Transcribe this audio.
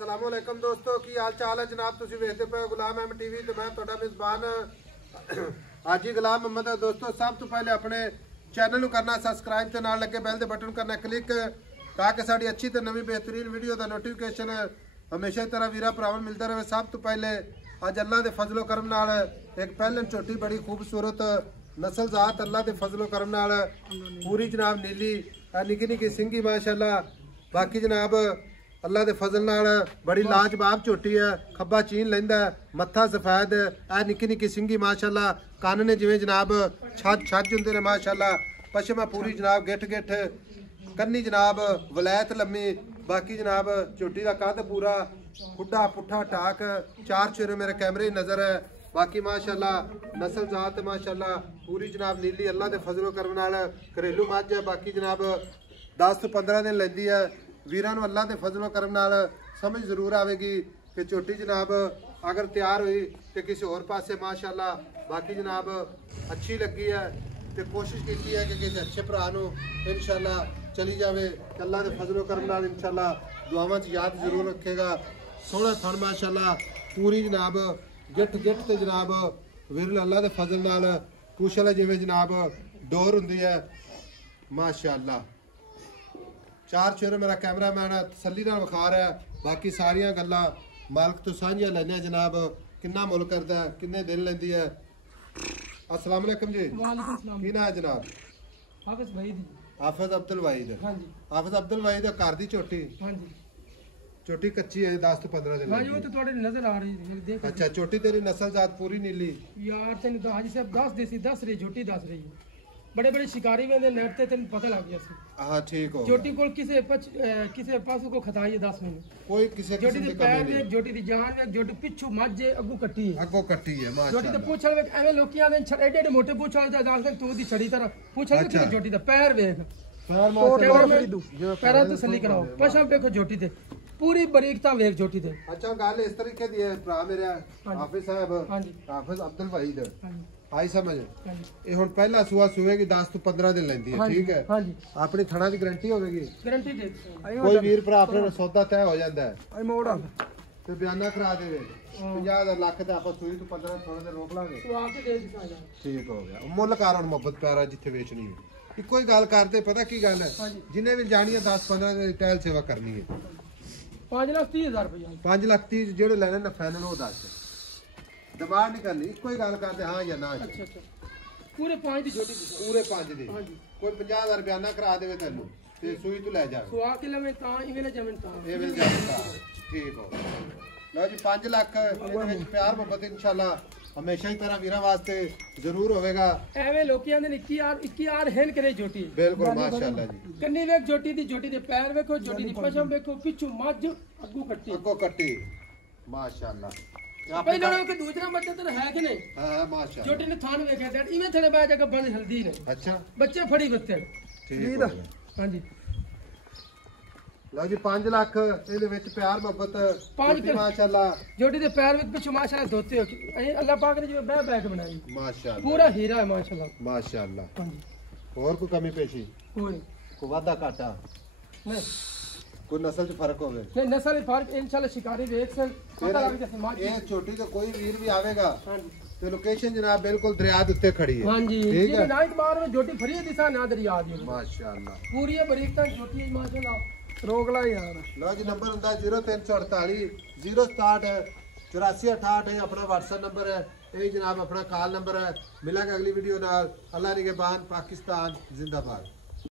अस्सलामुअलैकुम दोस्तों की हाल चाल है जनाब। तुसी वेखदे पे गुलाम अहमद टीवी ते मैं तुहाडा मेज़बान हाजी गुलाम अहमद। दोस्तों सब तो पहले अपने चैनल करना सब्सक्राइब ते नाल लगे बैल दे बटन करना क्लिक ताकि साड़ी अच्छी ते नवी बेहतरीन वीडियो का नोटिफिकेशन हमेशा की तरह वीरा भरावां मिलता रहे। सब तो पहले अज अल्लाह के फजलो करम नाल एक पहलन झोटी बड़ी खूबसूरत नस्ल जात अल्लाह के फजलो करम नाल पूरी जनाब नीली निकी निकी सिंगी माशाअल्लाह। बाकी जनाब अल्लाह के फजल नाल बड़ी लाजवाब झोटी है। खब्बा चीन लेंदा मत्था सफेद है निकी निकी सिंगी माशाअल्लाह। कान ने जिवें जनाब छज हुंदे ने माशाअल्लाह। पशमा पूरी जनाब गिठ गिठ कन्नी जनाब वलैत लम्मी। बाकी जनाब झोटी का कद पूरा खुड्डा पुट्ठा टाक चार चेहरे मेरे कैमरे नजर है। बाकी माशाअल्लाह नस्ल जात माशाअल्लाह पूरी जनाब नीली अल्लाह के फजलो करम नाल घरेलू मझ है। बाकी जनाब 10 तो 15 दिन लैंदी है। वीरां नूं अल्लाह के फजलो करम नाल समझ जरूर आएगी कि झोटी जनाब अगर तैयार हुई तो किसी होर पासे माशाअल्लाह बाकी जनाब अच्छी लगी है तो कोशिश की है कि किसी अच्छे भरा नूं इंशाअल्लाह चली जाए। अल्लाह के फजलो करम नाल इंशाअल्लाह दुआवां च याद जरूर रखेगा। सोहना थन माशाअल्लाह पूरी जनाब गिठ गिठ ते जनाब विरल अल्लाह के फजल नाल कुशल जिवें जनाब डोर हुंदी है माशाअल्लाह। चार चेहरे मेरा कैमरामैन तसल्ली नाल विखा रहा है। बाकी सारियां गल्लां मालक तो साझियां लैने जनाब किन्ना मुल करदा है किन्ने दिन लैंदी है। अस्सलाम वालेकुम जी। वालेकुम सलाम। की नाम है जनाब? हाफिज वहीद। हाफिज अब्दुल वहीद। हां जी हाफिज अब्दुल वहीद घर दी झोटी। हां जी झोटी कच्ची है 10 तो 15 दिन। भाई वो तो थोड़ी नजर आ रही है देख। अच्छा झोटी तेरी नस्ल जात पूरी नीली यार तेन हाजी साहब 10 देसी 10 रही झोटी 10 रही है। बड़े बड़े शिकारी वेंदे नेट ते तेन पता लग गया सी। हां ठीक हो झोटी कोल किसे पासों को खताई है 10 में कोई किसी झोटी किस्म दे दी पैर कमी ने नहीं। झोटी दी जान ने झोटी पिछू मज्जे अगू कट्टी है। अगो कट्टी है झोटी माशाअल्लाह। ते पूछल वे एवे लोकियां ने एडे एडे मोटे पूछल दा दाल तू दी छड़ी तरह पूछल अच्छा। कि झोटी दा पैर वेख पैर माशाअल्लाह पैरा तसल्ली कराओ पशम देखो झोटी ते पूरी बारीकता वेख झोटी ते। अच्छा गल इस तरीके दी है भरा मेरे हाफिज साहब हां जी हाफिज अब्दुल वहीद हां जी आई समझ हां जी ये हुन पहला सुआ सुएगी 10 तो 15 दिन लेंदी है ठीक है। हां जी अपनी थणा दी गारंटी होगी गारंटी दे कोई वीर भरा अपने सौदा तय हो जाता है आई मोड़ा ते बयाना करा देवे 50 लाख ते आपस सुई तो 15 थोड़े दिन रोक लांगे तो आके दे दिखा जा। ठीक हो गया मुੱਲ ਕਾਰ ਹੁਣ ਮੁਹੱਬਤ ਪਿਆਰਾ ਜਿੱਥੇ ਵੇਚਣੀ ਹੈ ਇੱਕੋ ਹੀ ਗੱਲ ਕਰਦੇ ਪਤਾ ਕੀ ਗੱਲ ਹੈ ਜਿੰਨੇ ਵੀ ਜਾਣੀ ਹੈ 10 15 ਦਿਨ ਟੈਲ ਸੇਵਾ ਕਰਨੀ ਹੈ 5,30,000 रुपया 5 ਲੱਖ 30 ਜਿਹੜੇ ਲੈਣੇ ਨੇ ਫਾਈਨਲ ਉਹ ਦੱਸ ਦਬਾਅ ਨਹੀਂ ਕਰਨੀ ਇੱਕੋ ਹੀ ਗੱਲ ਕਰਦੇ ਹਾਂ ਜਾਂ ਨਾ। अच्छा अच्छा पूरे 5 ਦੀ ਛੋਟੀ ਪੂਰੇ 5 ਦੇ ਹਾਂਜੀ ਕੋਈ 50000 ਰੁਪਇਆ ਨਾ ਕਰਾ ਦੇਵੇ ਤੈਨੂੰ ਤੇ ਸੂਈ ਤੂੰ ਲੈ ਜਾਵੇ ਸੋ ਆ ਕੇ ਲਵੇਂ ਤਾਂ ਇਵੇਂ ਨਾ ਜਮਨ ਤਾਂ ਇਹ ਮਿਲ ਜਾਏਗਾ ਠੀਕ ਹੋ ਲਓ ਜੀ 5 ਲੱਖ ਇਹਦੇ ਵਿੱਚ ਪਿਆਰ ਮੁਹੱਬਤ ਇਨਸ਼ਾਅੱਲਾ ਹਮੇਸ਼ਾ ਹੀ ਤਰ੍ਹਾਂ ਵੀਰਾਂ ਵਾਸਤੇ ਜ਼ਰੂਰ ਹੋਵੇਗਾ। ਐਵੇਂ ਲੋਕੀਆਂ ਦੇ 21 ਹੈਨ ਕਰੇ ਛੋਟੀ ਬਿਲਕੁਲ ਮਾਸ਼ਾਅੱਲਾ ਜੀ ਕੰਨੀ ਵੇਖ ਛੋਟੀ ਦੀ ਦੇ ਪੈਰ ਵੇਖੋ ਛੋਟੀ ਦੀ ਪਸ਼ਮ ਵੇਖੋ ਪਿੱਛੂ ਮੱਝ ਅੱਗੂ ਕੱਟੀ ਅੱਗੋਂ ਕੱਟੀ ਮਾਸ਼ਾਅੱਲਾ ਪਹਿਲਾਂ ਉਹ ਕਿ ਦੂਸਰਾ ਬੱਚਾ ਤੇ ਹੈ ਕਿ ਨਹੀਂ ਹਾਂ ਮਾਸ਼ਾਅੱਲਾ ਛੋਟੀ ਨੇ ਥਾਨ ਵੇਖਿਆ ਡੈਡ ਇਵੇਂ ਥਲੇ ਬੈ ਜਾ ਕੇ ਬੰਦ ਹਲਦੀ ਨੇ ਅੱਛਾ ਬੱਚੇ ਫੜੀ ਬੱਤੇ ਠੀਕ ਹੋ ਗਿਆ। ਹਾਂਜੀ ਲਓ ਜੀ 5 ਲੱਖ ਇਹਦੇ ਵਿੱਚ ਪਿਆਰ ਮੁਹੱਬਤ ਮਾਸ਼ਾਅੱਲਾ ਛੋਟੀ ਦੇ ਪੈਰ ਵਿੱਚ ਪਿੱਛੂ ਮਾਸ਼ਾਅੱਲਾ ਧੋਤੇ ਹੋ ਅਸੀਂ ਅੱਲਾਹ ਪਾਕ ਨੇ ਜਿਵੇਂ ਬਹਿ ਬੈਠ ਬਣਾਈ ਮਾਸ਼ਾਅੱਲਾ ਪੂਰਾ ਹੀਰਾ ਹੈ ਮਾਸ਼ਾਅੱਲਾ ਮਾਸ਼ਾਅੱਲਾ। ਹਾਂਜੀ ਹੋਰ ਕੋਈ ਕਮੀ ਪੇਸ਼ੀ ਕੋਈ ਕੋਈ ਵਾਧਾ ਘਾਟਾ ਨਹੀਂ ਕੋਈ ਨਸਲ 'ਚ ਫਰਕ ਹੋਵੇ ਨਹੀਂ ਨਸਲ ਦੇ ਫਰਕ ਇਨਸ਼ਾਅੱਲਾ ਸ਼ਿਕਾਰੀ ਵੇਖ ਸਨ ਪਤਾ ਲੱਗ ਜਾਏ ਸਮਾਜ ਇਹ ਛੋਟੀ ਤੇ ਕੋਈ ਵੀਰ ਵੀ ਆਵੇਗਾ ਹਾਂਜੀ ਤੇ ਲੋਕੇਸ਼ਨ ਜਨਾਬ ਬਿਲਕੁਲ ਦਰਿਆ ਦੇ ਉੱਤੇ ਖੜੀ ਹੈ ਹਾਂਜੀ ਠੀਕ ਹੈ ਜੀ ਨਾਇਕ ਬਾਰ ਵਿੱਚ ਛੋਟੀ ਫਰੀ ਦਿਸਾ ਨਾ ਦਰਿਆ ਦੀ ਮਾਸ਼ਾਅੱਲਾ ਪੂਰੀ ਬਰੀਕਤਾ ਛੋਟੀ ਮਾਸ਼ਾਅੱਲਾ ਰੋਕ ਲਾ ਯਾਰ। ਲਓ ਜੀ ਨੰਬਰ ਹੁੰਦਾ 0348 067 8468 अपना WhatsApp नंबर है ये जनाब अपना कॉल नंबर है। मिलेगा अगली वीडियो नाल। अल्लाह निगहबान पाकिस्तान जिंदाबाद।